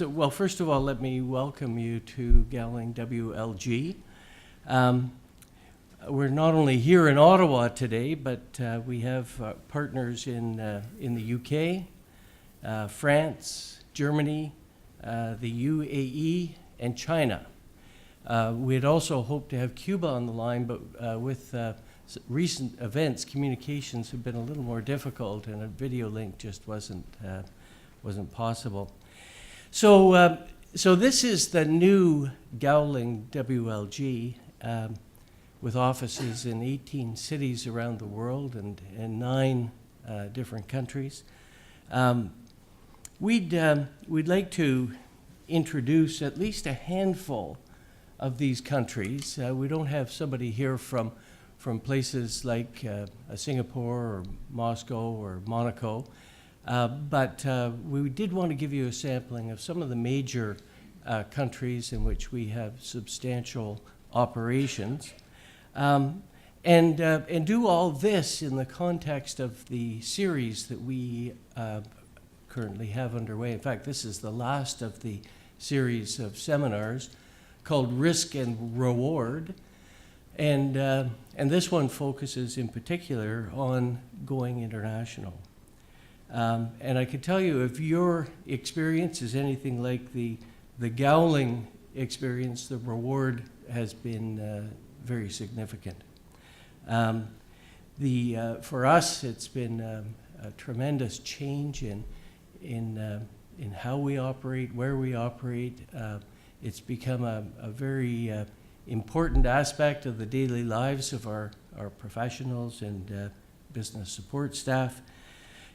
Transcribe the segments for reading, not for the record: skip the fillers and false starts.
Well, first of all, let me welcome you to Gowling WLG. We're not only here in Ottawa today, but we have partners in the UK, France, Germany, the UAE, and China. We'd also hoped to have Cuba on the line, but with recent events, communications have been a little more difficult, and a video link just wasn't possible. So this is the new Gowling WLG, with offices in 18 cities around the world and 9 different countries. We'd like to introduce at least a handful of these countries. We don't have somebody here from places like Singapore or Moscow or Monaco, but we did want to give you a sampling of some of the major countries in which we have substantial operations. And do all this in the context of the series that we currently have underway. In fact, this is the last of the series of seminars called Risk and Reward. And this one focuses in particular on going international. And I can tell you, if your experience is anything like the Gowling experience, the reward has been very significant. For us, it's been a tremendous change in how we operate, where we operate. It's become a very important aspect of the daily lives of our professionals and business support staff.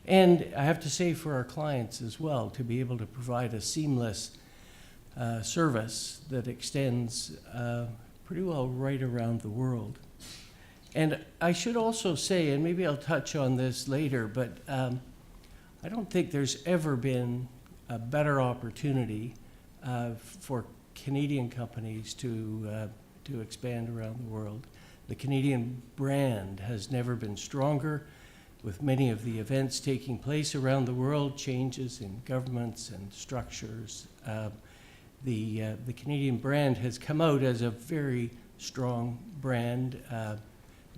And I have to say, for our clients as well, to be able to provide a seamless service that extends pretty well right around the world. And I should also say, and maybe I'll touch on this later, but I don't think there's ever been a better opportunity for Canadian companies to expand around the world. The Canadian brand has never been stronger, with many of the events taking place around the world, changes in governments and structures. The Canadian brand has come out as a very strong brand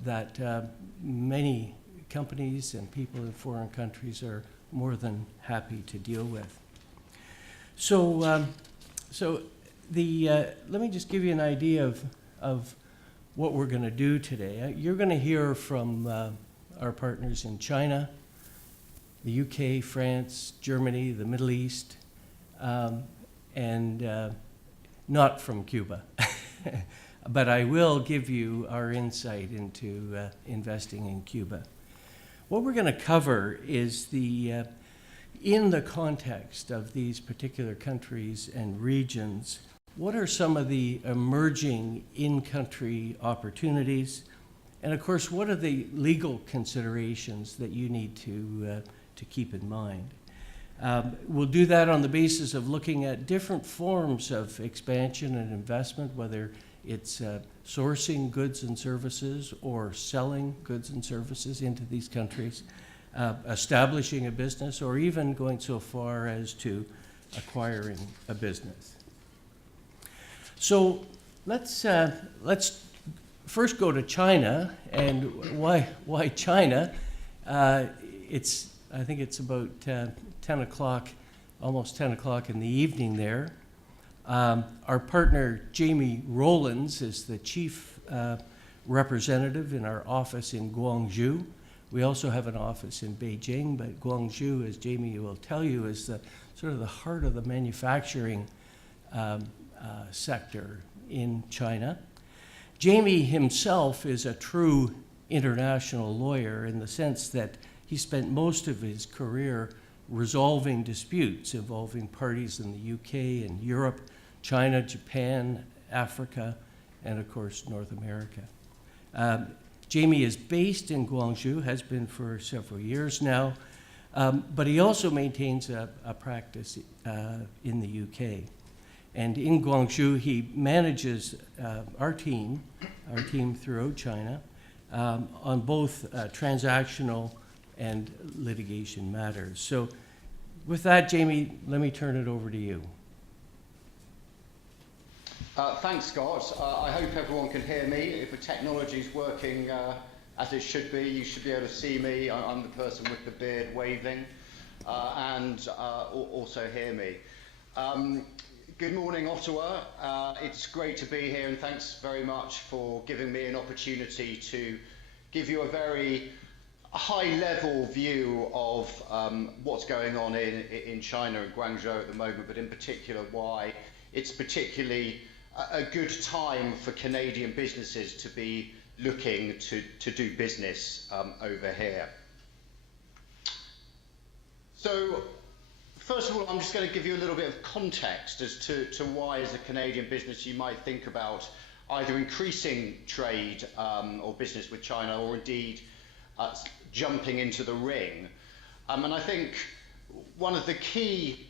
that many companies and people in foreign countries are more than happy to deal with. So let me just give you an idea of what we're going to do today. You're going to hear from our partners in China, the UK, France, Germany, the Middle East, and not from Cuba. But I will give you our insight into investing in Cuba. What we're going to cover is in the context of these particular countries and regions, what are some of the emerging in-country opportunities? And of course, what are the legal considerations that you need to keep in mind? We'll do that on the basis of looking at different forms of expansion and investment, whether it's sourcing goods and services or selling goods and services into these countries, establishing a business, or even going so far as to acquiring a business. So let's first go to China. And why China? I think it's about 10 o'clock, almost 10 o'clock in the evening there. Our partner, Jamie Rowlands, is the chief representative in our office in Guangzhou. We also have an office in Beijing, but Guangzhou, as Jamie will tell you, is sort of the heart of the manufacturing sector in China. Jamie himself is a true international lawyer in the sense that he spent most of his career resolving disputes involving parties in the UK and Europe, China, Japan, Africa, and of course, North America. Jamie is based in Guangzhou, has been for several years now, but he also maintains a practice in the UK. And in Guangzhou, he manages our team throughout China, on both transactional and litigation matters. So with that, Jamie, let me turn it over to you. Thanks, Scott. I hope everyone can hear me. If the technology is working as it should be, you should be able to see me. I'm the person with the beard waving, and also hear me. Good morning, Ottawa. It's great to be here, and thanks very much for giving me an opportunity to give you a very high-level view of what's going on in China and Guangzhou at the moment, but in particular why it's particularly a good time for Canadian businesses to be looking to do business over here. So, first of all, I'm just going to give you a little bit of context as to why, as a Canadian business, you might think about either increasing trade or business with China, or indeed jumping into the ring. And I think one of the key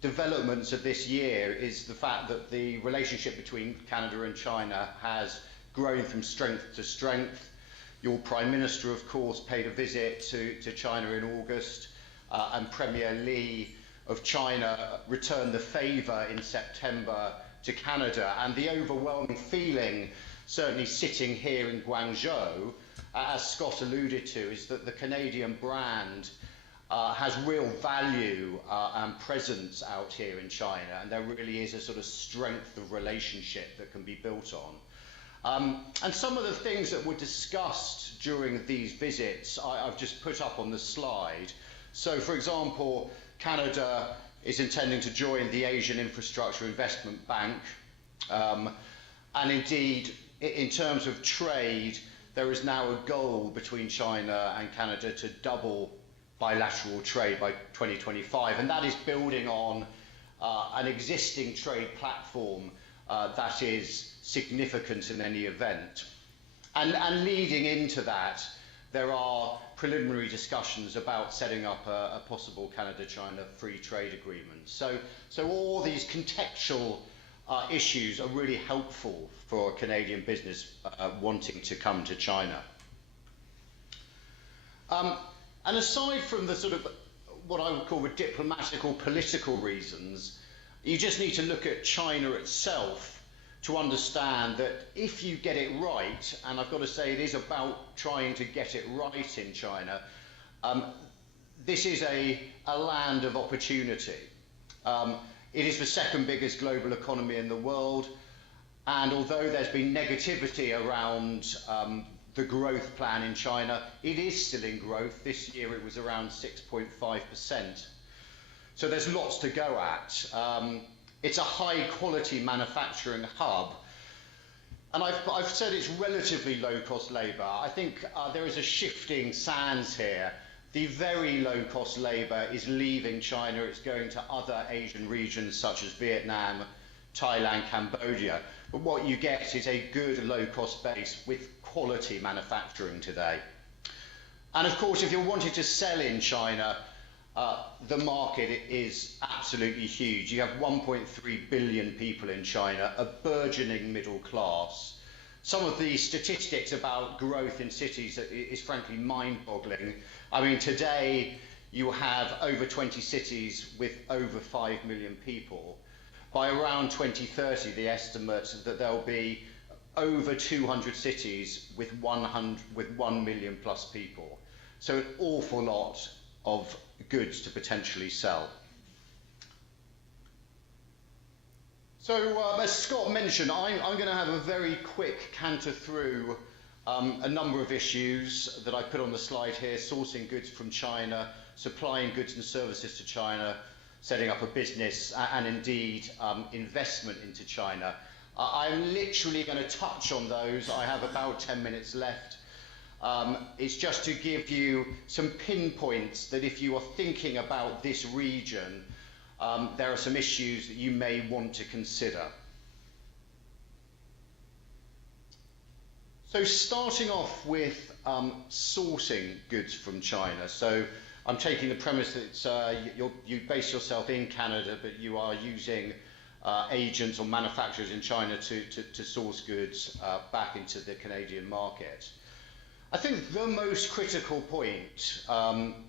developments of this year is the fact that the relationship between Canada and China has grown from strength to strength. Your Prime Minister, of course, paid a visit to China in August, and Premier Li of China returned the favour in September to Canada. And the overwhelming feeling, certainly sitting here in Guangzhou, as Scott alluded to, is that the Canadian brand has real value and presence out here in China, and there really is a sort of strength of relationship that can be built on. And some of the things that were discussed during these visits I've just put up on the slide. So, for example, Canada is intending to join the Asian Infrastructure Investment Bank, and indeed, in terms of trade, there is now a goal between China and Canada to double bilateral trade by 2025, and that is building on an existing trade platform that is significant in any event. And leading into that, there are preliminary discussions about setting up a possible Canada-China free trade agreement. So all these contextual issues are really helpful for a Canadian business wanting to come to China. And aside from the sort of what I would call the diplomatic or political reasons, you just need to look at China itself to understand that if you get it right, and I've got to say it is about trying to get it right in China, this is a land of opportunity. It is the second biggest global economy in the world, and although there's been negativity around the growth plan in China, it is still in growth. This year it was around 6.5%. So there's lots to go at. It's a high quality manufacturing hub. And I've said it's relatively low cost labour. I think there is a shifting sands here. The very low cost labour is leaving China. It's going to other Asian regions such as Vietnam, Thailand, Cambodia. But what you get is a good low cost base with quality manufacturing today. And of course, if you're wanting to sell in China, the market is absolutely huge. You have 1.3 billion people in China, a burgeoning middle class. Some of the statistics about growth in cities is frankly mind-boggling. I mean, today you have over 20 cities with over 5 million people. By around 2030, the estimate that there'll be over 200 cities with 1 million plus people. So an awful lot of goods to potentially sell. So as Scott mentioned, I'm going to have a very quick canter through a number of issues that I put on the slide here: sourcing goods from China, supplying goods and services to China, setting up a business, and indeed investment into China. I'm literally going to touch on those. I have about 10 minutes left. It's just to give you some pinpoints that if you are thinking about this region, there are some issues that you may want to consider. So starting off with sourcing goods from China. So I'm taking the premise that you base yourself in Canada, but you are using agents or manufacturers in China to source goods back into the Canadian market. I think the most critical point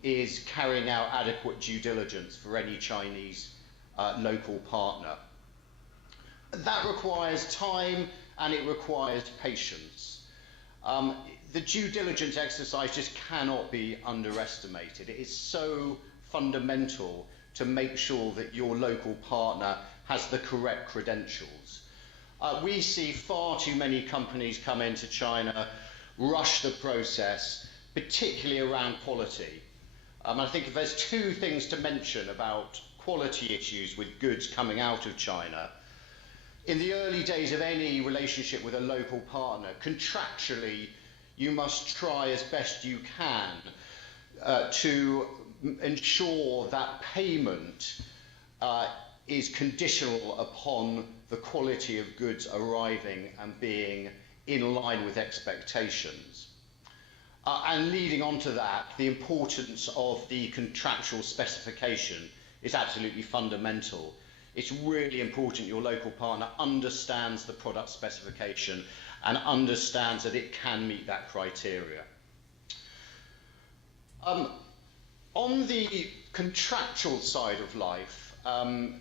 is carrying out adequate due diligence for any Chinese local partner. That requires time and it requires patience. Um, the due diligence exercise just cannot be underestimated. It is so fundamental to make sure that your local partner has the correct credentials. We see far too many companies come into China, rush the process, particularly around quality. I think if there's two things to mention about quality issues with goods coming out of China, in the early days of any relationship with a local partner, contractually, you must try as best you can to ensure that payment is conditional upon the quality of goods arriving and being in line with expectations. And leading on to that, the importance of the contractual specification is absolutely fundamental. It's really important your local partner understands the product specification and understands that it can meet that criteria. On the contractual side of life,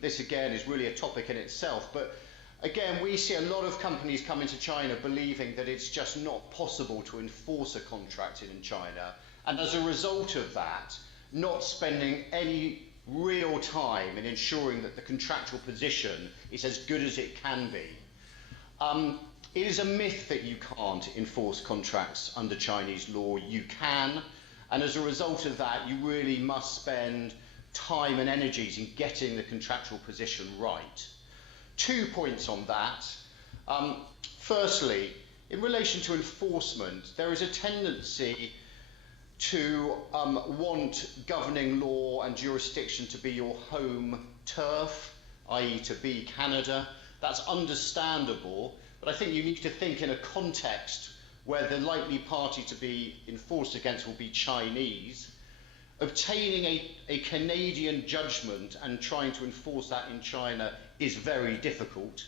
this again is really a topic in itself, but again, we see a lot of companies come into China believing that it's just not possible to enforce a contract in China, and as a result of that, not spending any real time in ensuring that the contractual position is as good as it can be. It is a myth that you can't enforce contracts under Chinese law. You can, and as a result of that, you really must spend time and energies in getting the contractual position right. 2 points on that. Firstly, in relation to enforcement, there is a tendency to want governing law and jurisdiction to be your home turf, i.e. to be Canada. That's understandable, but I think you need to think in a context where the likely party to be enforced against will be Chinese. Obtaining a Canadian judgment and trying to enforce that in China is very difficult,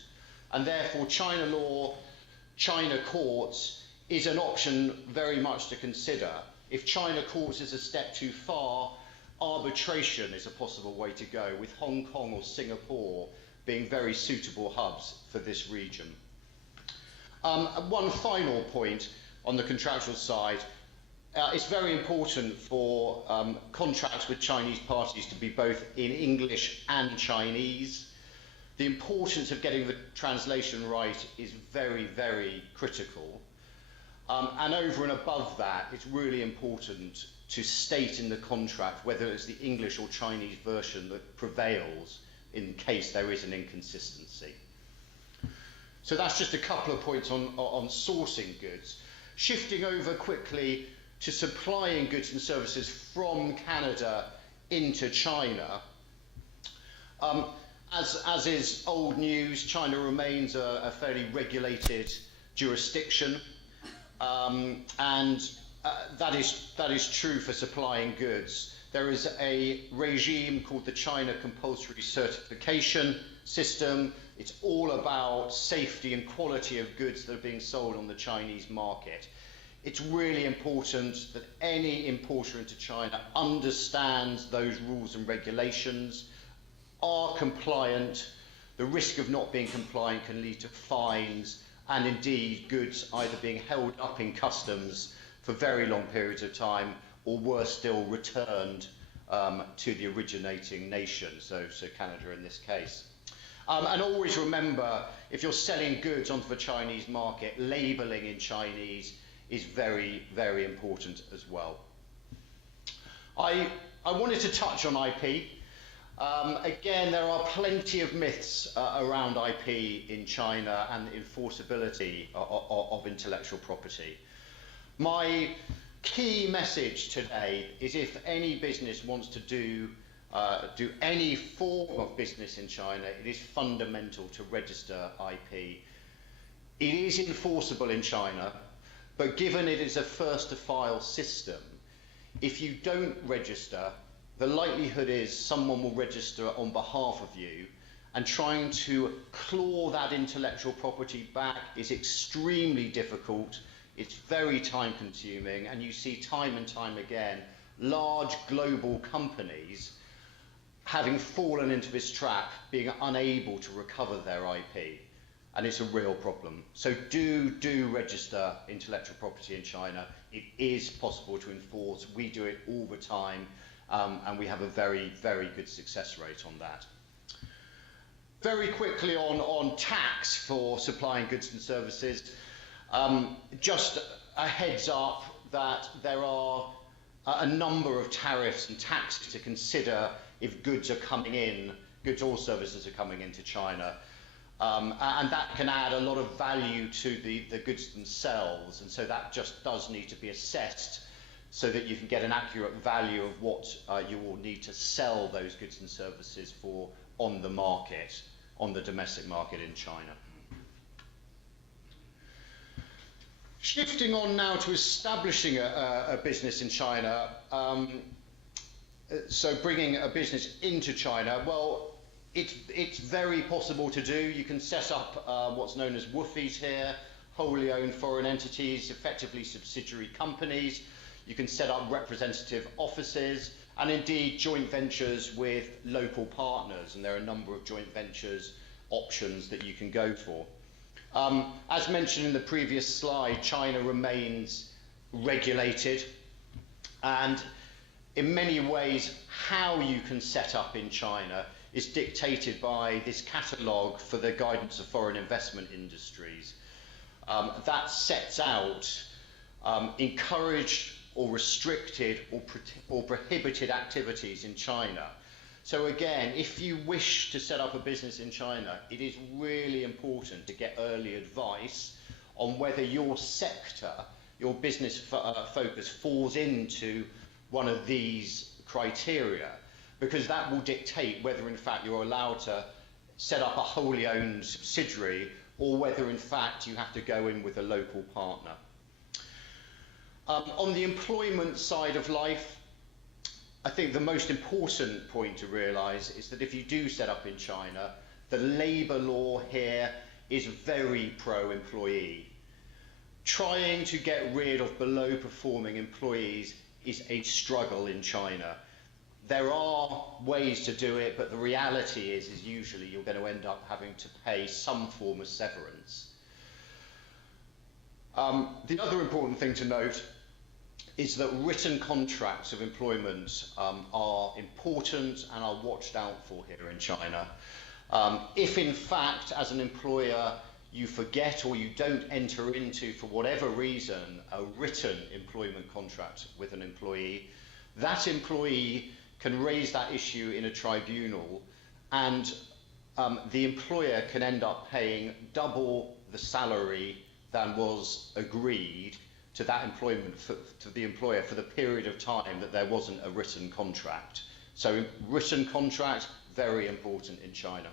and therefore China law, China courts is an option very much to consider. If China courts is a step too far, arbitration is a possible way to go, with Hong Kong or Singapore being very suitable hubs for this region. One final point on the contractual side. It's very important for contracts with Chinese parties to be both in English and Chinese. The importance of getting the translation right is very, very critical. And over and above that, it's really important to state in the contract whether it's the English or Chinese version that prevails in case there is an inconsistency. So that's just a couple of points on sourcing goods. Shifting over quickly to supplying goods and services from Canada into China. As is old news, China remains a fairly regulated jurisdiction, and that is true for supplying goods. There is a regime called the China Compulsory Certification System. It's all about safety and quality of goods that are being sold on the Chinese market. It's really important that any importer into China understands those rules and regulations, are compliant. The risk of not being compliant can lead to fines and indeed goods either being held up in customs for very long periods of time or worse still returned to the originating nation, so Canada in this case. And always remember, if you're selling goods onto the Chinese market, labelling in Chinese is very, very important as well. I wanted to touch on IP. Again, there are plenty of myths around IP in China and the enforceability of intellectual property. My key message today is if any business wants to do any form of business in China, it is fundamental to register IP. It is enforceable in China, but given it is a first-to-file system, if you don't register, the likelihood is someone will register on behalf of you, and trying to claw that intellectual property back is extremely difficult. It's very time-consuming, and you see time and time again large global companies having fallen into this trap, being unable to recover their IP. and it's a real problem. So do register intellectual property in China. It is possible to enforce. We do it all the time, and we have a very, very good success rate on that. Very quickly on tax for supplying goods and services, just a heads up that there are a number of tariffs and taxes to consider if goods are coming in, goods or services are coming into China. And that can add a lot of value to the goods themselves, and so that just does need to be assessed so that you can get an accurate value of what you will need to sell those goods and services for on the market, on the domestic market in China. Shifting on now to establishing a business in China, so bringing a business into China, well, it's very possible to do. You can set up what's known as WFOEs here, wholly owned foreign entities, effectively subsidiary companies. You can set up representative offices and indeed joint ventures with local partners, and there are a number of joint ventures options that you can go for. As mentioned in the previous slide, China remains regulated, and in many ways how you can set up in China is dictated by this catalogue for the guidance of foreign investment industries. That sets out encouraged or restricted or prohibited activities in China. So again, if you wish to set up a business in China, it is really important to get early advice on whether your sector, your business focus falls into one of these criteria, because that will dictate whether in fact you're allowed to set up a wholly owned subsidiary or whether in fact you have to go in with a local partner. On the employment side of life, I think the most important point to realise is that if you do set up in China, the labour law here is very pro-employee. Trying to get rid of below-performing employees is a struggle in China. There are ways to do it, but the reality is usually you're going to end up having to pay some form of severance. The other important thing to note is that written contracts of employment are important and are watched out for here in China. If in fact, as an employer, you forget or you don't enter into, for whatever reason, a written employment contract with an employee, that employee can raise that issue in a tribunal, and the employer can end up paying double the salary than was agreed to that employment to the employer for the period of time that there wasn't a written contract. So written contract, very important in China.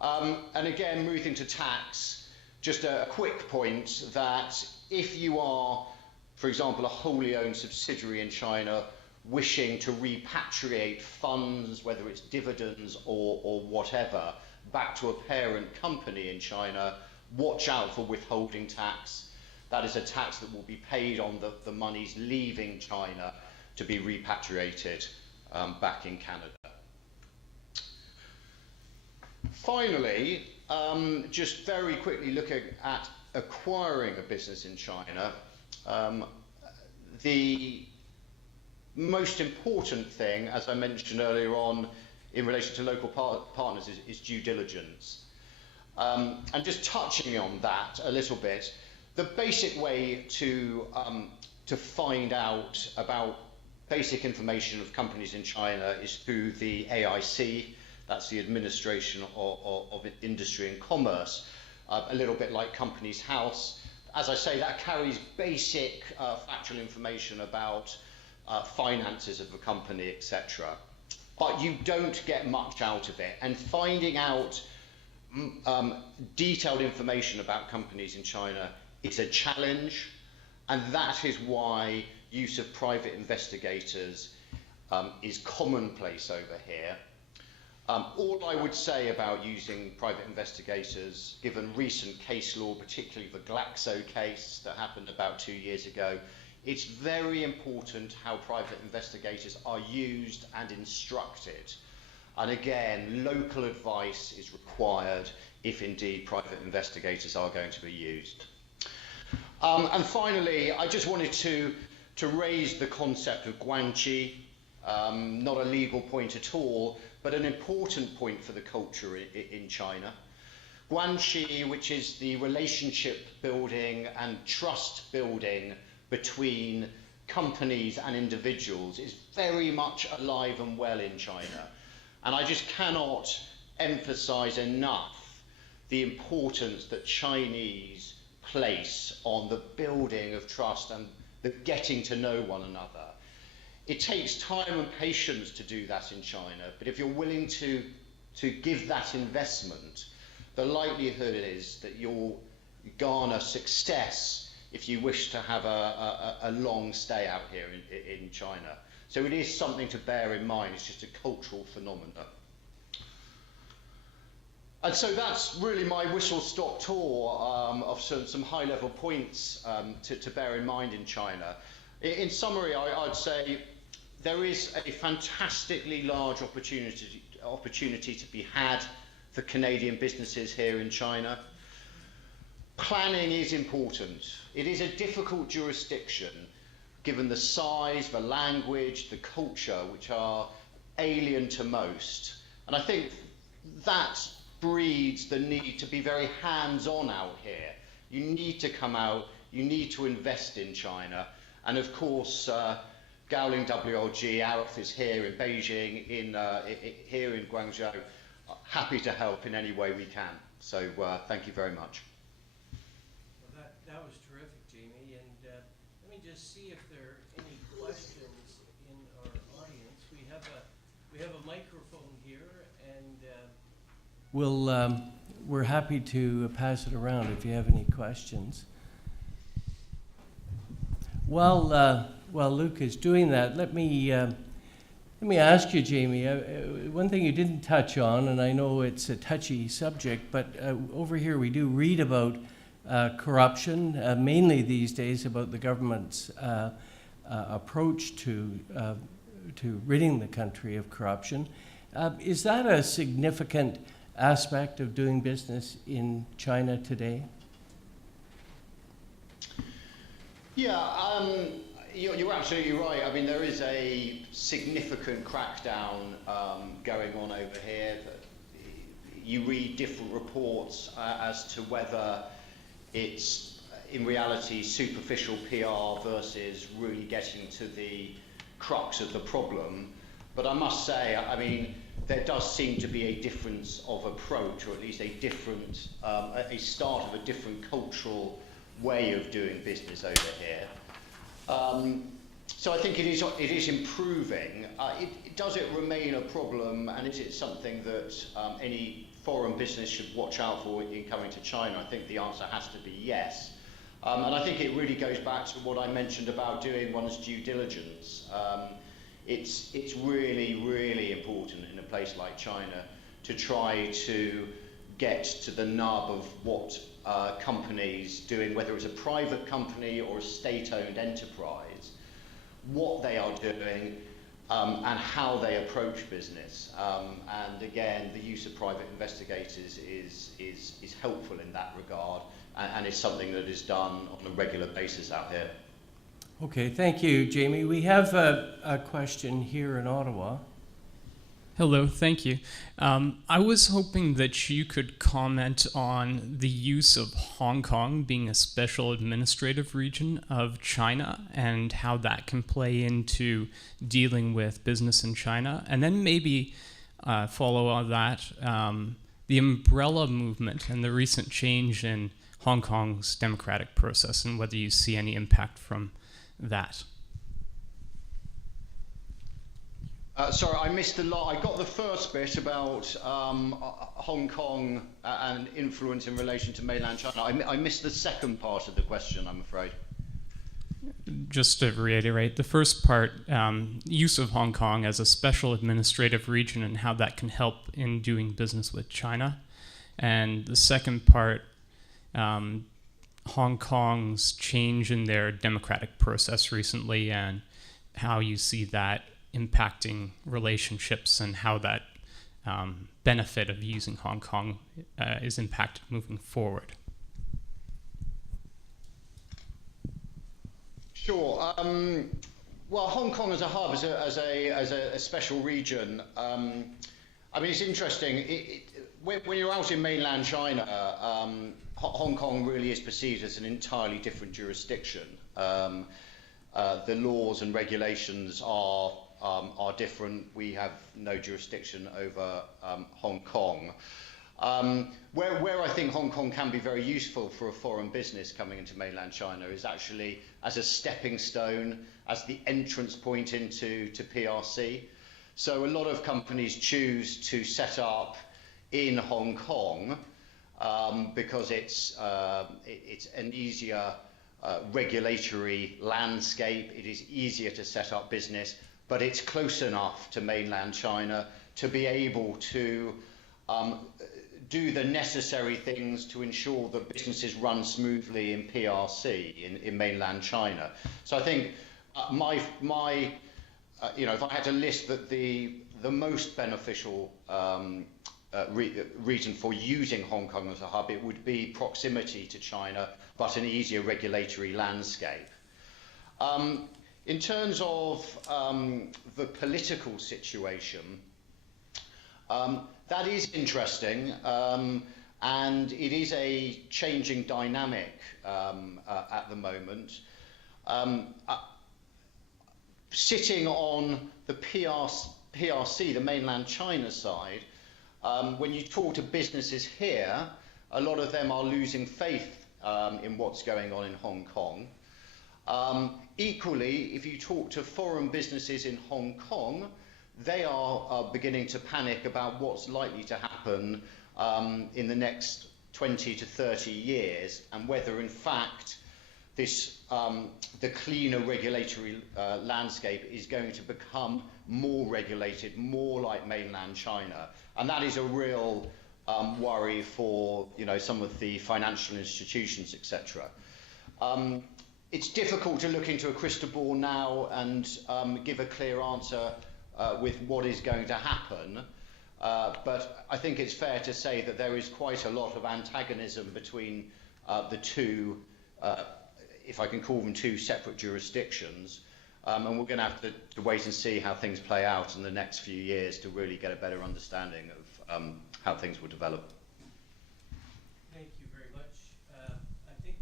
And again, moving to tax, just a quick point that if you are, for example, a wholly owned subsidiary in China wishing to repatriate funds, whether it's dividends or whatever, back to a parent company in China, watch out for withholding tax. That is a tax that will be paid on the monies leaving China to be repatriated back in Canada. Finally, just very quickly looking at acquiring a business in China, the most important thing, as I mentioned earlier on, in relation to local partners is due diligence. And just touching on that a little bit, the basic way to find out about basic information of companies in China is through the AIC, that's the Administration of Industry and Commerce, a little bit like Companies House. As I say, that carries basic factual information about finances of a company, etc. But you don't get much out of it, and finding out detailed information about companies in China is a challenge, and that is why use of private investigators is commonplace over here. All I would say about using private investigators, given recent case law, particularly the Glaxo case that happened about 2 years ago, it's very important how private investigators are used and instructed. And again, local advice is required if indeed private investigators are going to be used. And finally, I just wanted to raise the concept of guanxi, not a legal point at all, but an important point for the culture in China. Guanxi, which is the relationship building and trust building between companies and individuals, is very much alive and well in China. And I just cannot emphasize enough the importance that Chinese place on the building of trust and the getting to know one another. It takes time and patience to do that in China, but if you're willing to give that investment, the likelihood is that you'll garner success if you wish to have a long stay out here in China. So it is something to bear in mind. It's just a cultural phenomenon. And so that's really my whistle-stop tour of some high-level points to bear in mind in China. In summary, I'd say there is a fantastically large opportunity to be had for Canadian businesses here in China. Planning is important. It is a difficult jurisdiction, given the size, the language, the culture, which are alien to most. And I think that breeds the need to be very hands-on out here. You need to come out, you need to invest in China. And of course, Gowling WLG, our office here in Beijing, here in Guangzhou, happy to help in any way we can. So thank you very much. Well, that was terrific, Jamie. And let me just see if there are any questions in our audience. We have a microphone here, and we're happy to pass it around if you have any questions. While Luke is doing that, let me ask you, Jamie, one thing you didn't touch on, and I know it's a touchy subject, but over here we do read about corruption, mainly these days about the government's approach to ridding the country of corruption. Is that a significant aspect of doing business in China today? Yeah, you're absolutely right. I mean, there is a significant crackdown going on over here. You read different reports as to whether it's in reality superficial PR versus really getting to the crux of the problem. But I must say, I mean, there does seem to be a difference of approach, or at least a start of a different cultural way of doing business over here. So I think it is improving. Does it remain a problem, and is it something that any foreign business should watch out for in coming to China? I think the answer has to be yes. And I think it really goes back to what I mentioned about doing one's due diligence. It's really, really important in a place like China to try to get to the nub of what companies doing, whether it's a private company or a state-owned enterprise, what they are doing and how they approach business. And again, the use of private investigators is helpful in that regard, and is something that is done on a regular basis out here. Okay, thank you, Jamie. We have a question here in Ottawa. Hello, thank you. I was hoping that you could comment on the use of Hong Kong being a special administrative region of China and how that can play into dealing with business in China. And then maybe follow on that, the umbrella movement and the recent change in Hong Kong's democratic process, and whether you see any impact from that. Sorry, I missed a lot. I got the first bit about Hong Kong and influence in relation to mainland China. I missed the second part of the question, I'm afraid. Just to reiterate, the first part, use of Hong Kong as a special administrative region and how that can help in doing business with China. And the second part, Hong Kong's change in their democratic process recently and how you see that impacting relationships and how that benefit of using Hong Kong is impacted moving forward? Sure. Well, Hong Kong as a hub, as a special region. I mean, it's interesting. When you're out in mainland China, Hong Kong really is perceived as an entirely different jurisdiction. The laws and regulations are different. We have no jurisdiction over Hong Kong. Where I think Hong Kong can be very useful for a foreign business coming into mainland China is actually as a stepping stone, as the entrance point into PRC. So a lot of companies choose to set up in Hong Kong because it's an easier regulatory landscape. It is easier to set up business, but it's close enough to mainland China to be able to do the necessary things to ensure that businesses run smoothly in PRC, in mainland China. So I think if I had to list that the most beneficial reason for using Hong Kong as a hub, it would be proximity to China, but an easier regulatory landscape. In terms of the political situation, that is interesting, and it is a changing dynamic at the moment. Sitting on the PRC, the mainland China side, when you talk to businesses here, a lot of them are losing faith in what's going on in Hong Kong. Equally, if you talk to foreign businesses in Hong Kong, they are beginning to panic about what's likely to happen in the next 20 to 30 years, and whether in fact this the cleaner regulatory landscape is going to become more regulated, more like mainland China. And that is a real worry for some of the financial institutions, etc. It's difficult to look into a crystal ball now and give a clear answer with what is going to happen, but I think it's fair to say that there is quite a lot of antagonism between the two, if I can call them two separate jurisdictions, and we're going to have to wait and see how things play out in the next few years to really get a better understanding of how things will develop. Thank you very much. I think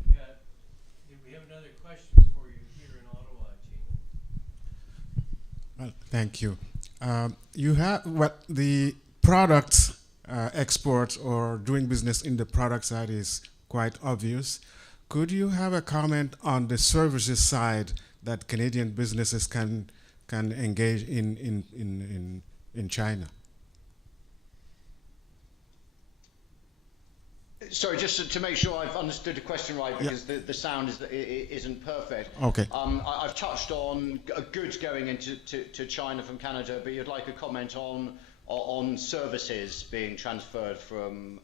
we have another question for you here in Ottawa, Jamie. Well, thank you. You have the product export or doing business in the product side is quite obvious. Could you have a comment on the services side that Canadian businesses can engage in China? Sorry, just to make sure I've understood the question right, because the sound isn't perfect. Okay. I've touched on goods going into China from Canada, but you'd like a comment on services being transferred from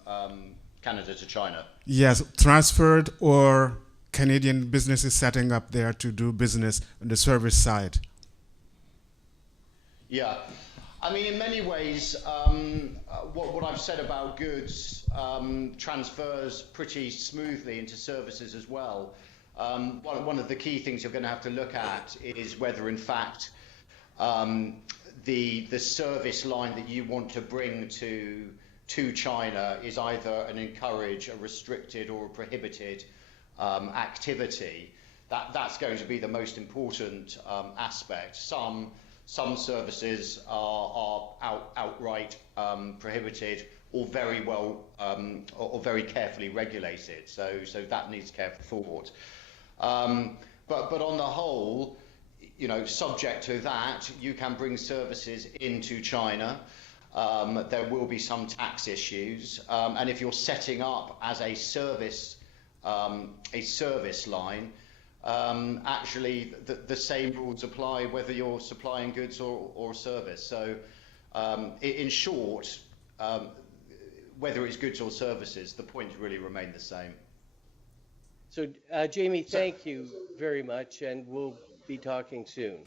Canada to China? Yes, transferred or Canadian businesses setting up there to do business on the service side. Yeah. I mean, in many ways, what I've said about goods transfers pretty smoothly into services as well. One of the key things you're going to have to look at is whether, in fact, the service line that you want to bring to China is either an encouraged, a restricted, or a prohibited activity. That's going to be the most important aspect. Some services are outright prohibited or very well or very carefully regulated. So that needs careful thought. But on the whole, subject to that, you can bring services into China. There will be some tax issues, and if you're setting up as a service line, actually the same rules apply whether you're supplying goods or a service. So in short, whether it's goods or services, the points really remain the same. So Jamie, thank you very much, and we'll be talking soon.